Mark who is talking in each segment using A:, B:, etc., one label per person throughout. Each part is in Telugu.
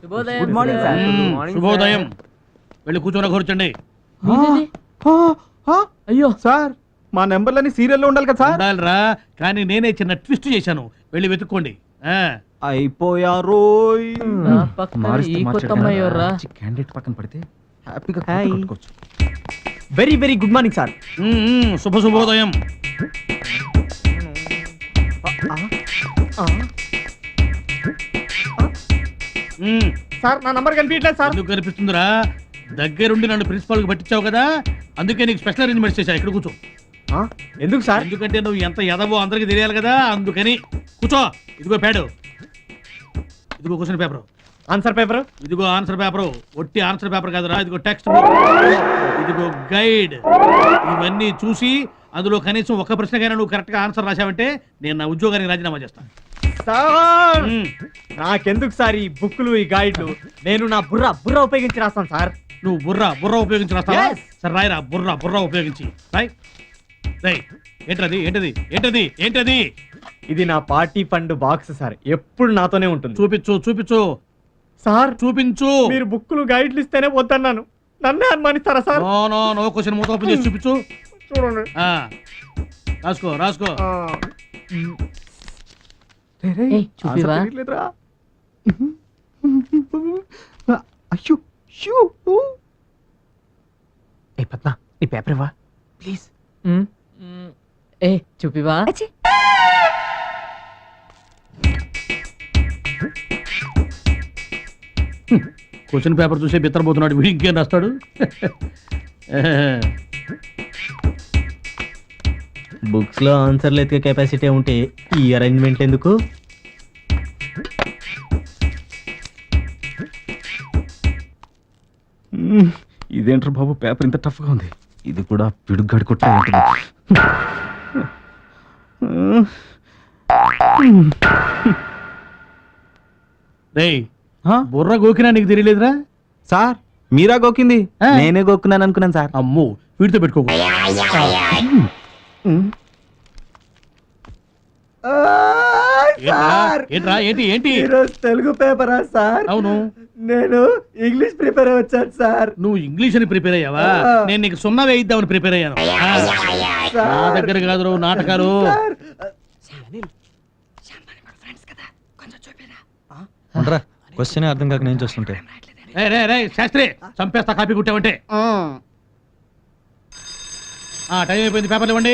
A: శుభోదయం. వెళ్ళి కూర్చోండి.
B: అయ్యో సార్, మా నెంబర్లని సీరియల్లో ఉండాలి కదా సార్?
A: ఉండాలిరా, కానీ నేనే చిన్న ట్విస్ట్ చేశాను. వెళ్ళి వెతుక్కోండి.
B: అయిపోయారు.
C: క్యాండిడేట్ పక్కన పడితే హ్యాపీగా కొట్టుకోవచ్చు.
B: Very very good morning sir.
A: శుభోదయం.
B: సార్ నా నంబర్ కనిపించట్లేదు సార్.
A: ఎందుకు కనిపిస్తుందిరా? దగ్గరుండి నన్ను ప్రిన్సిపాల్ కి పట్టించావు కదా, అందుకే నీకు స్పెషల్ అరేంజ్మెంట్స్ చేశా. ఇక్కడ కూర్చో.
B: ఎందుకు సార్?
A: ఎందుకంటే నువ్వు ఎంత ఎదవో అందరికి తెలియాలి కదా, అందుకని. కూర్చో. ఇదిగో ప్యాడు, ఇదిగో క్వశ్చన్ పేపర్.
B: Answer paper?
A: ఇదిగో ఆన్సర్ పేపర్. ఒట్టి ఆన్సర్ పేపర్ కాదురా, ఇదిగో టెక్స్ట్ బుక్, ఇదిగో గైడ్. ఇవన్నీ చూసి అందులో కనీసం ఒక ప్రశ్నకైనా నువ్వు కరెక్ట్ గా ఆన్సర్ రాశావంటే నేను నా ఉద్యోగానికి రాజీనామా చేస్తాను.
B: సార్ నాకెందుకు సార్ ఈ బుక్లు, ఈ గైడ్లు? నేను నా బుర్ర ఉపయోగించి రాస్తాను సార్.
A: నువ్వు బుర్ర ఉపయోగించి రాస్తావా? సరే రాయరా, బుర్ర ఉపయోగించి రాయ్. ఏంటది?
B: ఇది నా పార్టీ ఫండ్ బాక్స్ సార్, ఎప్పుడు నాతోనే ఉంటుంది.
A: చూపించు
B: సార్.
A: చూపించు.
B: మీరు బుక్లు గైడ్లు ఇస్తేనే వద్దన్నాను, నన్నే అనుమానిస్తారా సార్?
A: నో క్వశ్చన్ మూత ఓపెన్ చేసి చూపించు.
B: చూడండి.
A: రాసుకో.
B: అయ్యో పద్మ, నీ పేపర్ ఇవ్వా ప్లీజ్.
D: చూపివా?
A: క్వశ్చన్ పేపర్ చూసే బిత్తరపోతున్నాడు వీడు, ఇంకేం రాస్తాడు?
C: బుక్స్ లో ఆన్సర్లు ఎత్తికే కెపాసిటీ ఉంటే ఈ అరేంజ్మెంట్ ఎందుకు?
B: ఇదేంటారు బాబు, పేపర్ ఇంత టఫ్ గా ఉంది. ఇది కూడా పిడుగ్గాడి కొట్ట ఉంటుంది.
A: బుర్ర గోకినా నీకు తెలియలేదురా?
B: సార్ మీరా గోకింది? నేనే గోక్కున్నాను అనుకున్నాను సార్.
A: అమ్మో, వీటితో పెట్టుకో. ఏంటి
B: తెలుగు పేపరా సార్?
A: అవును.
B: నేను ఇంగ్లీష్ ప్రిపేర్ వచ్చాను సార్.
A: నువ్వు ఇంగ్లీష్ అని ప్రిపేర్ అయ్యావా? నేను నీకు 0 వేయిద్దామని ప్రిపేర్ అయ్యాను. నా దగ్గర కాదు నాటకాలు.
C: క్వశ్చన్ అర్థం కాక నేను చూస్తుంటే
A: శాస్త్రి చంపేస్తా కాపీ కుట్టావంటే. టైం అయిపోయింది, పేపర్లు ఇవ్వండి.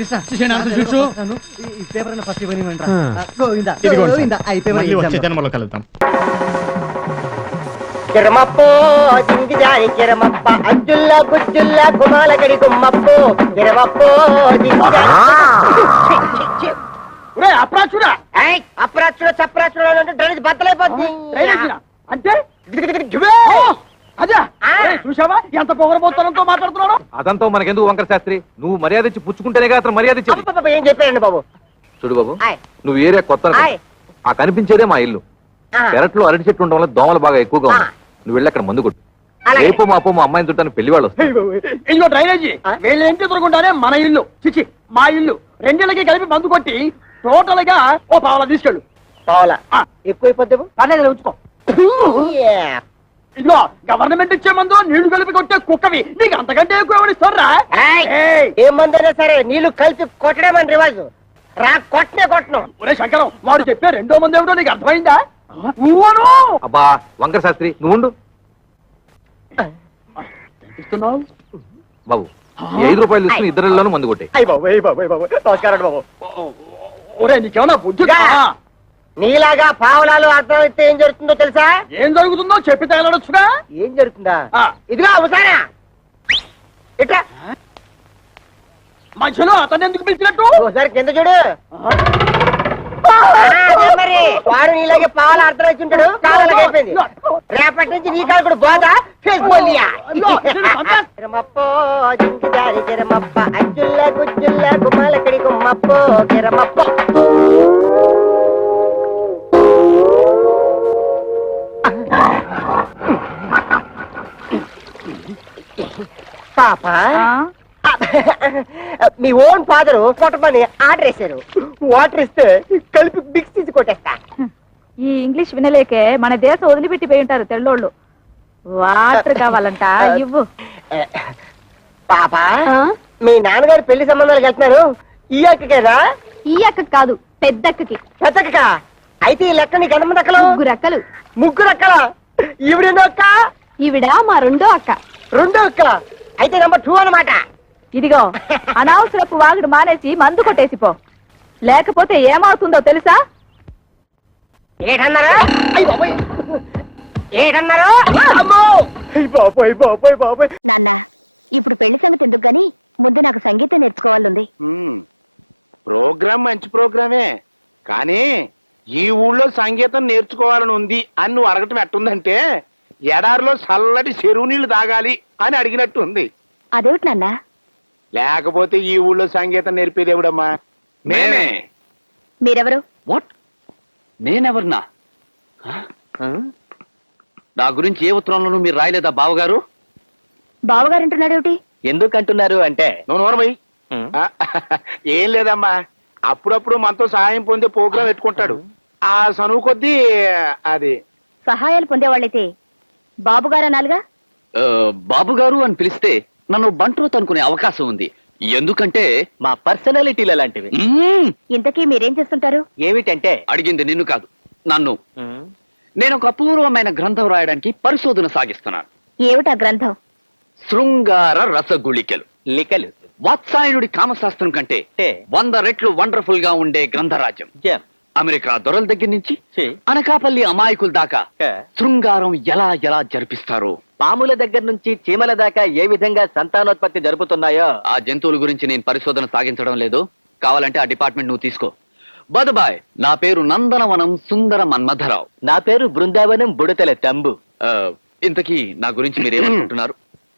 E: కిరమప్పో జింగిజాని కిరమప్ప అజ్జుల్లా గుజ్జుల్లా గుమాలగడి గుమ్మప్పో కిరమప్పో అప్రాచుడ చప్రాచుడ అంటే డ్రైనేజ్ బద్దలైపోద్ది.
F: అంటే చూసావా ఎంత పొగరబోత్తనంతో మాట్లాడుతున్నాడు?
G: అదంతా మనకెందుకు వంకర శాస్త్రి, నువ్వు మర్యాద ఇచ్చి పుచ్చుకుంటేనే అతను మర్యాద ఇచ్చి.
E: ఏం చెప్పారండి బాబు?
G: చూడు బాబు, నువ్వు ఏరియా కొత్త, ఆ కనిపించేదే మా ఇల్లు. పెరట్లో అరటి చెట్టు ఉండడం వల్ల దోమలు బాగా ఎక్కువగా ఉన్నాయి. నువ్వు వెళ్ళి అక్కడ మందు కొట్టు. రేపు మాపో మా అమ్మాయిని చుట్టాను పెళ్లి వాళ్ళు.
F: ఇల్లు డ్రైనేజీ వీళ్ళ ఇంటి దొరకుండానే మన ఇల్లు చిచి మా ఇల్లు రెండిళ్ళకి కలిపి మందు కొట్టి టోటల్ గా ఓ పావలా తీసుకెళ్ళు.
E: పావలా ఎక్కువైపోద్ది,
F: పర్లేదు ఉంచుకో. ఇదిగో గవర్నమెంట్ ఇచ్చే మందు నీళ్లు కలిపి కొట్టే కుక్కవి నీకు అంతకంటే ఎక్కువ ఎవరిస్తారా?
E: ఏ మందైనా సరే నీళ్లు కలిపి కొట్టడం అని రివాజు. రా కొట్టను.
F: ఒరే శంకరం, వాడు చెప్పే రెండో మంది ఏమిటో నీకు అర్థమైందా?
G: అబ్బా వంకర శాస్త్రి నువ్వు ఉండు బాబు. 5 రూపాయలు తీసుకుని ఇద్దరిలోనూ మందు కొట్టే.
F: నమస్కారం బాబు. ఒరే నీకేమన్నా బుద్ధి?
E: నీలాగా పావులాలు అర్థమైతే ఏం జరుగుతుందో తెలుసా?
F: ఏం జరుగుతుందో చెప్పి తగలడొచ్చుగా.
E: ఏం జరుగుతుందా? ఇదిగో అవసానా ఇట్లా
F: మధ్యలో అతను ఎందుకు పిలిచినట్టు?
E: ఒకసారి కింద చూడు. మరి వాడు నీలాగే పావులు అర్థం వచ్చింటాడు. కావాలకి అయిపోయింది. రేపటి నుంచి నీ కాలు కూడా బాగా కిరమప్పో జింకిదారి కిరమప్ప అజ్జుల్లా గుజ్జుల్లా గుమ్మాలకడి గుమ్మప్పో కిరమప్పో. పాప మీ ఓన్ ఫాదరు కొట్టమని ఆర్డర్ వేశారు. వాటర్ ఇస్తే కలిపి మిక్స్ తీసి కొట్టేస్తా.
D: ఈ ఇంగ్లీష్ వినలేకే మన దేశం వదిలిపెట్టిపోయి ఉంటారు తెల్లోళ్ళు. వాటర్ కావాలంట ఇవ్వు.
E: పాప మీ నాన్నగారు పెళ్లి సంబంధాలకు వెళ్తున్నారు. ఈ అక్కకేనా?
D: ఈ అక్క కాదు, పెద్దక్కకి.
E: పెద్దక్క? అయితే ఈ లెక్క నీకు ఎంతమంది అక్కలు?
D: ముగ్గురు అక్కలు.
E: ముగ్గురు అక్కల? ఈవిడెందో అక్క?
D: ఈవిడ మా రెండో అక్క.
E: రెండో అక్క? అయితే నెంబర్ 2 అన్నమాట.
D: ఇదిగో అనవసరపు వాగుడు మానేసి మందు కొట్టేసిపో, లేకపోతే ఏమవుతుందో తెలుసా?
E: ఏటన్నారా? అయ్ బాబోయ్! ఏటన్నారా? అమ్మో! అయ్ బాబోయ్ బాబోయ్ బాబోయ్!
H: నాన్న, ఇప్పుడు పెళ్లి సంగతి ఎందుకు గాని ముందు నాకు సంగీతం నేర్చుకోవాలంది.
I: ప్రోగ్రామ్ మంచి ప్రోగ్రామే, కానీ ఈ ఊళ్ళో సంగీతం నేర్చుకోవాలని ఉంది అని నువ్వు అడగటం ఎట్టుందంటే ఎడారిలో చల్లటి చెరువు నీళ్లు తాగాలి అని అడిగినట్టు ఉంది.
H: అదేమిటి నాన్న?
I: లేకపోతే ఈ ఊళ్ళో సంగీతం నేర్పేది ఎవడమ్మా? మేమే.
H: మీరెవరు?
J: వాట్? నేనెవరినా? నా గురించి ఏ ఉత్తరంలోనూ మీరు రాయలేదా బావగారు?
H: బావగారంటున్నాడేమిటి?
C: ఎందుకంటున్నారు అంటే
I: నువ్వు నోరమయ్యి. ఏం లేదమ్మా, అప్పుడప్పుడు మనతో సహాయం పొందే ప్రోగ్రాం పెట్టుకుంటాడు. ఆ సనువు కొద్దీ అది
H: సహాయాలు పొందేవాళ్ళైతే బాబుగారా నాలుగా?
J: బాబుగారు అని పిలిస్తే నన్ను బంట్రోత్ అనుకునే అవకాశం ఉంది. ఎందుకంటే
C: మా పర్సనాలిటీలు అలాంటివి.
H: ఇంతకీ మీరేం చేస్తుంటారు?
C: ఏమిటంటే
J: అడిగింది నిన్ను కాదు, నన్ను. నేను ఒక అపూర్వమైన గ్రంథం రాయడానికి పరిశోధన సాగిస్తున్నాను.
H: ఏమిటా గ్రంథం?
J: శృంగార రసగుళికలు.
C: లికలు.
J: వాత్సాయనుడి కామశాస్త్రం కంటే 100 రెట్లు వండర్ఫుల్ గా ఉండే గ్రంథరాజ్యం. అమెరికా దొరల దగ్గర నుంచి అనకాపల్లి అమాయకుల దాకా శృంగారం ఎలా ఎలా జరిపిస్తారో,
C: పాముల దగ్గర నుంచి చీమల దాకా ఏ విధంగా సంతానోత్పత్తి జరుపుతున్నాయో
J: ఆ జంతువుల గురించి నేను పరిశోధన సాగించడం లేదు. కావాలంటే ఆ డిపార్ట్మెంట్ నువ్వు తీసుకో. బదుబాయ్, నా పేరు నందనవనం సుందర మన్మధరావు.
C: నా పేరు బృందావనం బుడతల తంబు.
J: ఇంతకీ నా గురించి మీరేమనుకుంటున్నారు?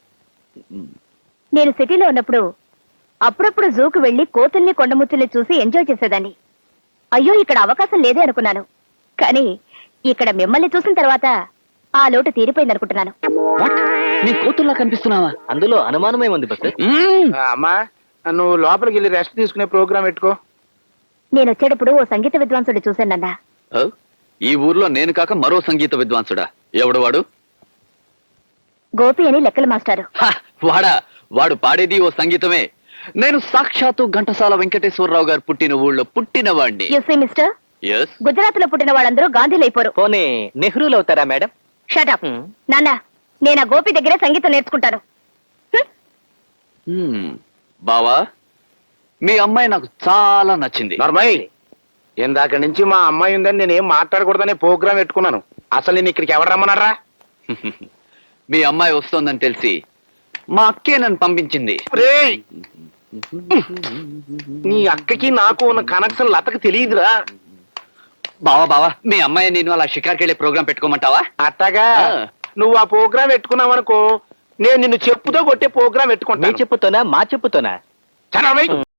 H: నేను సిటీలో ఉన్నప్పుడు అప్పుడప్పుడు జూకు వెళ్లి కోతుల్ని కొండముచ్చుల్ని చూసి ఎంజాయ్ చేసేదాన్ని. అయ్యో, ఇక్కడ అవకాశం లేదే అనుకున్నాను. కానీ ఇక్కడ మిమ్మల్ని చూసిన తర్వాత ఆ లోటు తీరిపోయింది అనుకుంటున్నాను.
J: నీ కూతుర్లా కనిపిస్తున్నావా?
C: అందులో అనుమానమేముంది బస్?
I: అమ్మా, నువ్వు లోపలికి వెళ్ళి రెస్ట్ తీసుకునే ప్రోగ్రాం పెట్టుకో.
H: నేను వచ్చేటప్పుడు ఓ సంగీత విద్వాంసుడు చూశానన్నా.
J: ఈ ఊర్లో నేను కాక మరో సంగీత విద్వాంసుడా? ఎవడు వాడు?
H: గోపి అని లెక్కల మాస్టారు.
J: వాడా? వాడు పాడేది ఓ సంగీతమే. నేను సాక్షాత్తు ఘంటసాల వెంకటేశ్వరరావు గారు పుట్టిన ఊళ్ళో పుట్టినవాడిని.
H: Mister,
J: yes.
H: గుజరాత్ లో పుట్టిన వాళ్ళందరూ గాంధీలు అయిపోరు.
C: పోనీ నెహ్రూలు అవుతారా మేడం?
H: షటప్. నాన్న, నేను ఆ గోపి దగ్గరే సంగీతం నేర్చుకుంటాను.
J: బావా, మీ అమ్మాయి నాకు చాలా నచ్చింది.
I: నర్మయ్, ఇందాక నుంచి మా అమ్మాయి ఉందని నేనేం మాట్లాడకూడదనే ప్రోగ్రాం పెట్టుకున్నాను. అసలు నేను ఇక్కడికి ఎవరు రమ్మన్నారా?
J: మీ అమ్మాయి వస్తోందని తెలిసి మా అక్కే నన్ను పంపించింది.
I: రేయ్, నీ అక్కకి నాకు ఉన్న కనెక్షన్ లతకు తెలియదురా.
J: బావా బావా, మీ అమ్మాయి నేను అలా షికార్కి వెళ్ళే ప్రోగ్రాం పెట్టుకోమంటావా?
I: అట్టగా నువ్వు ఆ ప్రోగ్రాం పెట్టుకున్నావనుకో, నేను నిన్ను చెప్పుతో కొట్టే ప్రోగ్రాం పెట్టుకుంటా.
C: మీ చెప్పుతోనా మా చెప్పుతోనా?
I: చనవై